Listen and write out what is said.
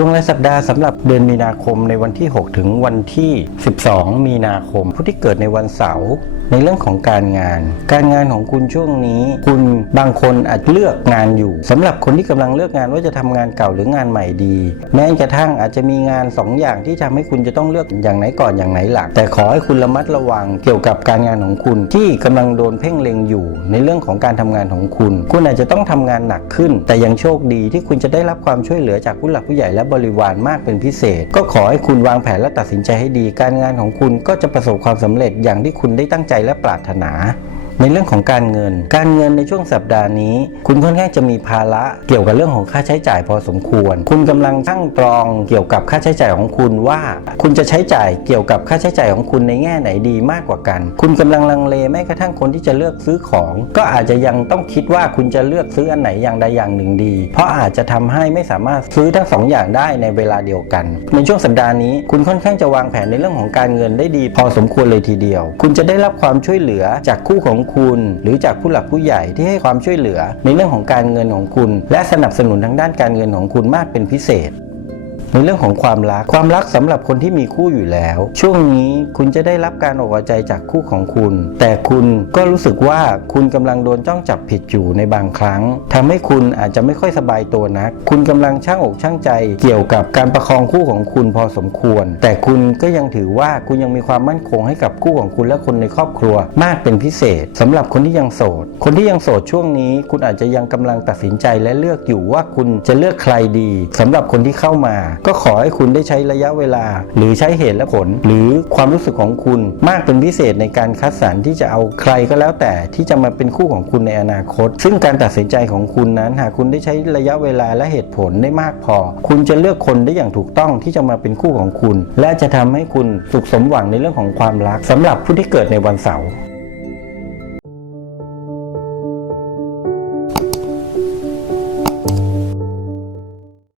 ดวงรายสัปดาห์สำหรับเดือนมีนาคมในวันที่ 6 ถึงวันที่ 12 มีนาคม ผู้ที่เกิดในวันเสาร์ ในเรื่องของการงาน การงานของคุณช่วงนี้ คุณบางคนอาจเลือกงานอยู่สำหรับคนที่กำลังเลือกงานว่าจะทำงานเก่าหรืองานใหม่ดี แม้กระทั่งอาจจะมีงาน 2 อย่างที่ทำให้คุณจะต้องเลือกอย่างไหนก่อนอย่างไหนหลังแต่ขอให้คุณระมัดระวังเกี่ยวกับการงานของคุณ ที่กำลังโดนเพ่งเล็งอยู่ ในเรื่องของการทำงานของคุณ คุณอาจจะต้องทำงานหนักขึ้น แต่ยังโชคดีที่คุณจะได้รับความช่วยเหลือจากผู้หลักผู้ใหญ่และบริวารมากเป็นพิเศษ ก็ขอให้คุณวางแผนและตัดสินใจให้ดี การงานของคุณก็จะประสบความสำเร็จอย่างที่คุณได้ตั้งใจและปรารถนา ในเรื่องของการเงิน การเงินในช่วงสัปดาห์นี้ คุณค่อนข้างจะมีภาระเกี่ยวกับเรื่องของค่าใช้จ่ายพอสมควร คุณกำลังชั่งตรองเกี่ยวกับค่าใช้จ่ายของคุณว่า คุณจะใช้จ่ายเกี่ยวกับค่าใช้จ่ายของคุณในแง่ไหนดีมากกว่ากัน คุณกำลังลังเลแม้กระทั่งคนที่จะเลือกซื้อของ ก็อาจจะยังต้องคิดว่าคุณจะเลือกซื้ออันไหนอย่างใดอย่างหนึ่งดี เพราะอาจจะทำให้ไม่สามารถซื้อทั้งสองอย่างได้ในเวลาเดียวกัน ในช่วงสัปดาห์นี้ คุณค่อนข้างจะวางแผนในเรื่องของการเงินได้ดี พอสมควรเลยทีเดียว คุณจะได้รับความช่วยเหลือจากคู่ของคุณ หรือจากผู้หลักผู้ใหญ่ที่ให้ความช่วยเหลือ ในเรื่องของการเงินของคุณ และสนับสนุนทางด้านการเงินของคุณมากเป็นพิเศษ ในเรื่องของความรัก ความรักสำหรับคนที่มีคู่อยู่แล้ว ช่วงนี้คุณจะได้รับการอกอใจจากคู่ของคุณ แต่คุณก็รู้สึกว่าคุณกำลังโดนจ้องจับผิดอยู่ในบางครั้งทำให้คุณอาจจะไม่ค่อยสบายตัวนัก คุณกำลังช่างอกช่างใจเกี่ยวกับการประคองคู่ของคุณพอสมควร แต่คุณก็ยังถือว่าคุณยังมีความมั่นคงให้กับคู่ของคุณและคนในครอบครัว มากเป็นพิเศษสำหรับคนที่ยังโสด คนที่ยังโสดช่วงนี้ คุณอาจจะยังกำลังตัดสินใจและเลือกอยู่ว่าคุณจะเลือกใครดีสำหรับคนที่เข้ามาก็ขอให้คุณได้ใช้ระยะเวลา หรือใช้เหตุและผล หรือความรู้สึกของคุณมากเป็นพิเศษในการคัดสรรที่จะเอาใครก็แล้วแต่ที่จะมาเป็นคู่ของคุณในอนาคต ซึ่งการตัดสินใจของคุณนั้น หากคุณได้ใช้ระยะเวลาและเหตุผลได้มากพอ คุณจะเลือกคนได้อย่างถูกต้องที่จะมาเป็นคู่ของคุณ และจะทำให้คุณสุขสมหวังในเรื่องของความรักสำหรับผู้ที่เกิดในวันเสาร์